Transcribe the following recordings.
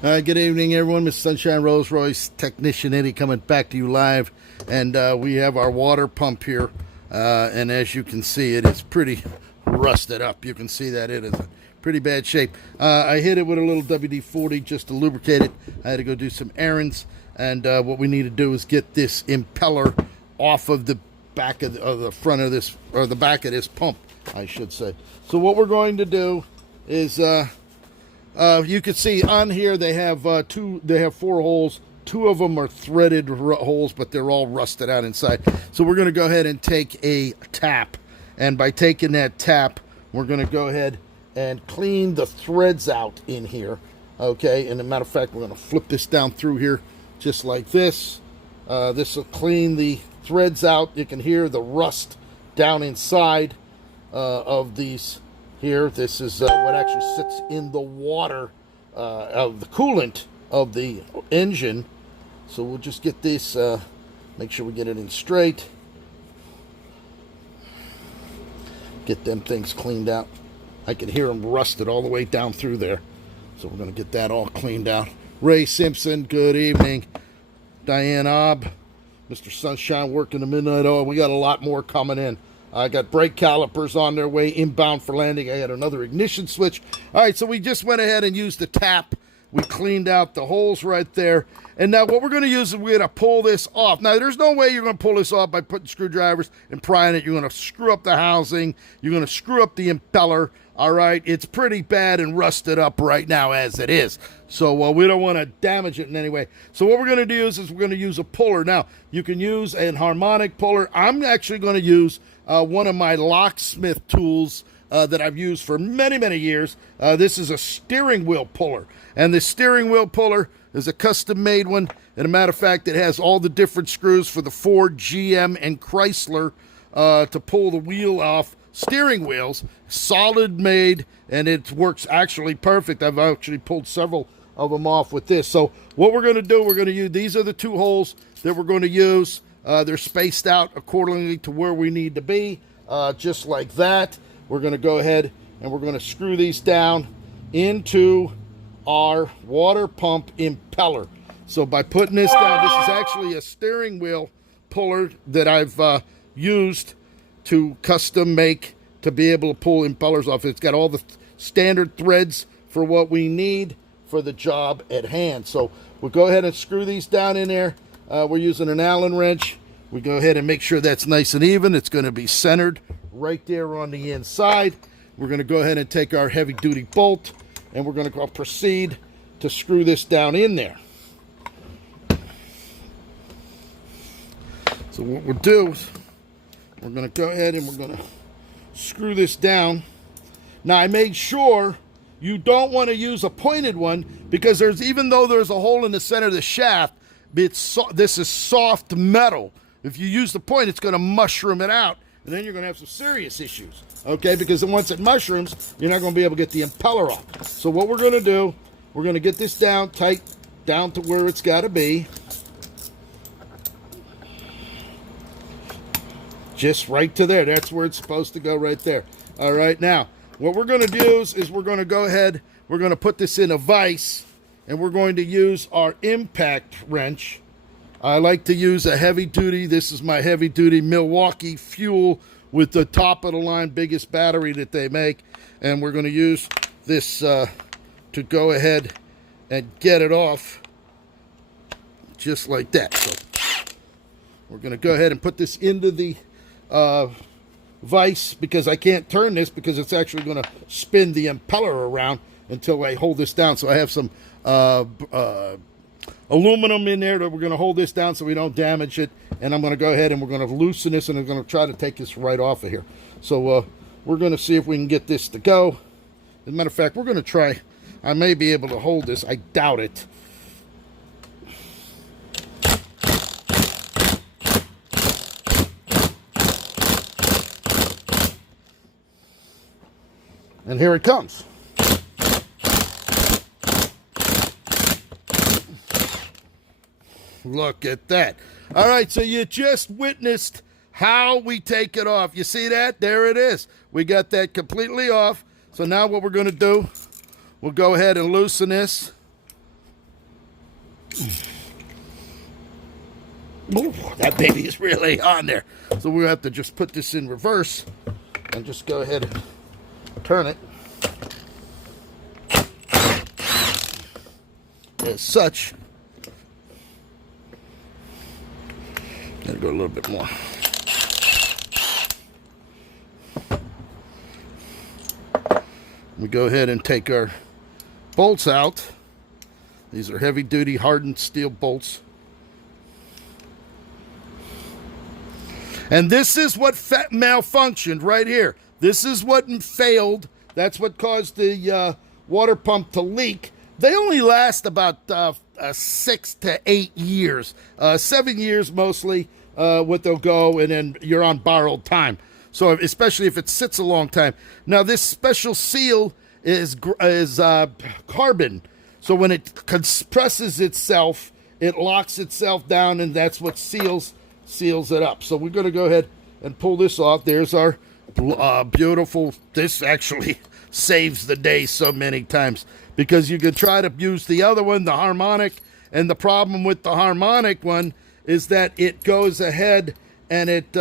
Good evening, everyone. Mr. Sunshine Royce, technician Eddy, coming back to you live. And we have our water pump here. And as you can see, it is pretty rusted up. You can see that it is in pretty bad shape. I hit it with a little WD-40 just to lubricate it. I had to go do some errands. And what we need to do is get this impeller off of the back of the front of this, or the back of this pump, I should say. So what we're going to do is... you can see on here they have four holes. Two of them are threaded holes, but they're all rusted out inside. So we're going to go ahead and take a tap, and by taking that tap, we're going to go ahead and clean the threads out in here. Okay, and as a matter of fact, we're going to flip this down through here just like this. This will clean the threads out. You can hear the rust down inside of these. Here, this is what actually sits in the water of the coolant of the engine. So we'll just get this, make sure we get it in straight. Get them things cleaned out. I can hear them rusted all the way down through there. So we're going to get that all cleaned out. Ray Simpson, good evening. Diane Obb, Mr. Sunshine working the midnight oil. We got a lot more coming in. I got brake calipers on their way inbound for landing. I had another ignition switch. All right, so we just went ahead and used the tap. We cleaned out the holes right there. And now what we're going to use is we're going to pull this off. Now, there's no way you're going to pull this off by putting screwdrivers and prying it. You're going to screw up the housing. You're going to screw up the impeller. All right, it's pretty bad and rusted up right now as it is. So we don't want to damage it in any way. So what we're going to do is we're going to use a puller. Now, you can use an harmonic puller. I'm actually going to use one of my locksmith tools that I've used for many, many years. This is a steering wheel puller. And the steering wheel puller is a custom-made one. And a matter of fact, it has all the different screws for the Ford, GM, and Chrysler to pull the wheel off. Steering wheels, solid made, and it works actually perfect. I've actually pulled several of them off with this. So what we're going to do, we're going to use, these are the two holes that we're going to use. They're spaced out accordingly to where we need to be, just like that. We're going to go ahead and we're going to screw these down into our water pump impeller. So by putting this down, this is actually a steering wheel puller that I've used to custom make to be able to pull impellers off. It's got all the standard threads for what we need for the job at hand. So we'll go ahead and screw these down in there. We're using an Allen wrench. We go ahead and make sure that's nice and even. It's going to be centered right there on the inside. We're going to go ahead and take our heavy duty bolt, and we're going to proceed to screw this down in there. So what we'll do is we're going to go ahead and we're going to screw this down. Now, I made sure you don't want to use a pointed one because even though there's a hole in the center of the shaft, this is soft metal. If you use the point, it's going to mushroom it out, and then you're going to have some serious issues, okay? Because once it mushrooms, you're not going to be able to get the impeller off. So what we're going to do, we're going to get this down tight, down to where it's got to be. Just right to there. That's where it's supposed to go, right there. All right, now, what we're going to do is we're going to go ahead, we're going to put this in a vise, and we're going to use our impact wrench. I like to use a heavy duty. This is my heavy duty Milwaukee Fuel with the top of the line, biggest battery that they make. And we're going to use this to go ahead and get it off just like that. So we're going to go ahead and put this into the vise because I can't turn this because it's actually going to spin the impeller around until I hold this down. So I have some aluminum in there that we're going to hold this down so we don't damage it. And I'm going to go ahead and we're going to loosen this, and I'm going to try to take this right off of here. So we're going to see if we can get this to go. As a matter of fact, we're going to try. I may be able to hold this. I doubt it. And here it comes. Look at that. All right, so you just witnessed how we take it off. You see that? There it is. We got that completely off. So now what we're going to do, we'll go ahead and loosen this. Ooh, that baby is really on there. So we're going to have to just put this in reverse and just go ahead and turn it as such. Gotta go a little bit more. We go ahead and take our bolts out. These are heavy duty hardened steel bolts. And this is what malfunctioned right here. This is what failed. That's what caused the water pump to leak. They only last about 6 to 8 years. 7 years mostly, what they'll go, and then you're on borrowed time. So especially if it sits a long time. Now this special seal is carbon. So when it compresses itself, it locks itself down, and that's what seals it up. So we're going to go ahead and pull this off. There's our beautiful. This actually saves the day so many times, because you could try to use the other one, the harmonic, and the problem with the harmonic one is that it goes ahead and it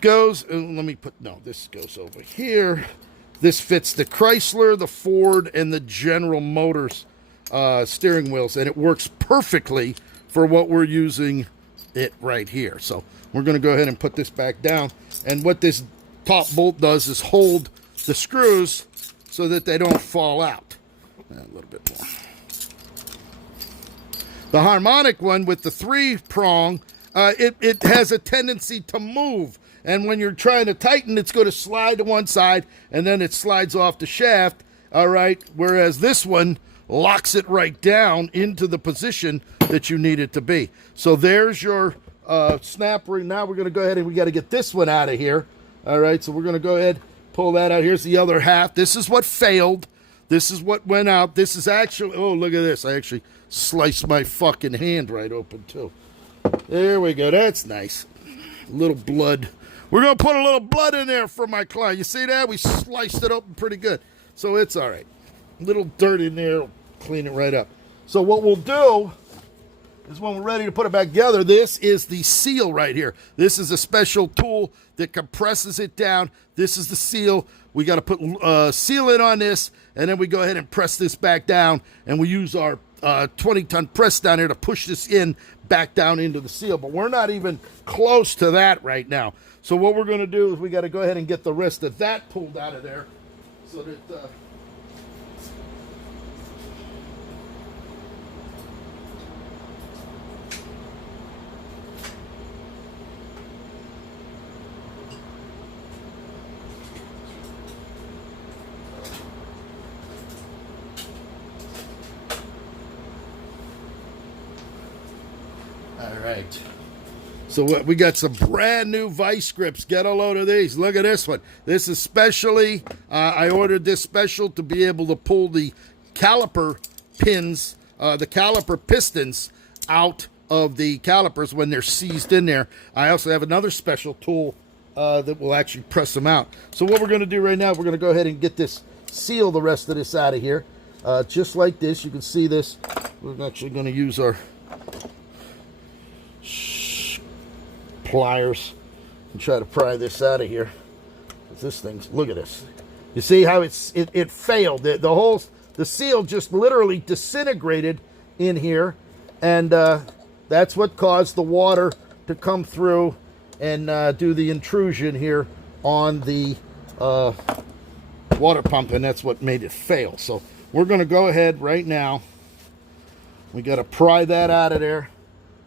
goes, let me put, no, this goes over here. This fits the Chrysler, the Ford, and the General Motors steering wheels, and it works perfectly for what we're using it right here. So we're going to go ahead and put this back down. And what this top bolt does is hold the screws so that they don't fall out. A little bit more. The harmonic one with the 3-prong, it has a tendency to move. And when you're trying to tighten, it's going to slide to one side, and then it slides off the shaft, all right? Whereas this one locks it right down into the position that you need it to be. So there's your snap ring. Now we're going to go ahead and we got to get this one out of here. All right, so we're going to go ahead, pull that out. Here's the other half. This is what failed. This is what went out. This is actually, oh, look at this. I actually sliced my fucking hand right open, too. There we go. That's nice. A little blood. We're going to put a little blood in there for my client. You see that? We sliced it open pretty good. So it's all right. A little dirt in there. Clean it right up. So what we'll do is when we're ready to put it back together, this is the seal right here. This is a special tool that compresses it down. This is the seal. We got to put sealant on this, and then we go ahead and press this back down, and we use our 20-ton press down here to push this in back down into the seal. But we're not even close to that right now. So what we're going to do is we got to go ahead and get the rest of that pulled out of there so that all right. So we got some brand new vice grips. Get a load of these. Look at this one. This is specially, I ordered this special to be able to pull the caliper pins, the caliper pistons out of the calipers when they're seized in there. I also have another special tool that will actually press them out. So what we're going to do right now, we're going to go ahead and get this, seal the rest of this out of here. Just like this. You can see this. We're actually going to use our pliers and try to pry this out of here. This thing's, look at this. You see how it failed. The seal just literally disintegrated in here, and that's what caused the water to come through and do the intrusion here on the water pump, and that's what made it fail. So we're going to go ahead right now. We got to pry that out of there.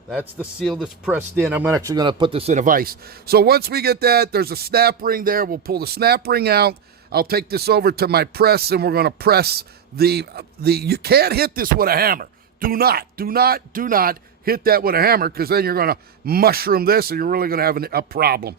That's the seal that's pressed in. I'm actually going to put this in a vise. So once we get that, there's a snap ring there. We'll pull the snap ring out. I'll take this over to my press, and we're going to press the. You can't hit this with a hammer. Do not hit that with a hammer, because then you're going to mushroom this, and you're really going to have a problem.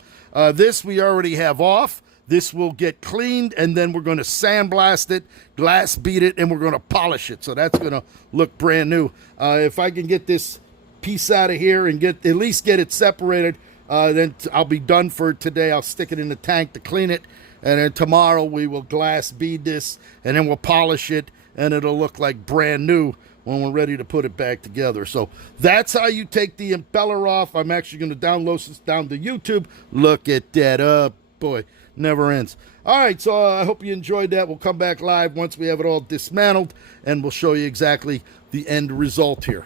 This we already have off. This will get cleaned, and then we're going to sandblast it, glass beat it, and we're going to polish it. So that's going to look brand new. If I can get this piece out of here and at least get it separated, then I'll be done for today. I'll stick it in the tank to clean it, and then tomorrow we will glass bead this, and then we'll polish it, and it'll look like brand new when we're ready to put it back together. So that's how you take the impeller off. I'm actually going to download this down to YouTube. Look at that. Boy, never ends. All right, so I hope you enjoyed that. We'll come back live once we have it all dismantled, and we'll show you exactly the end result here.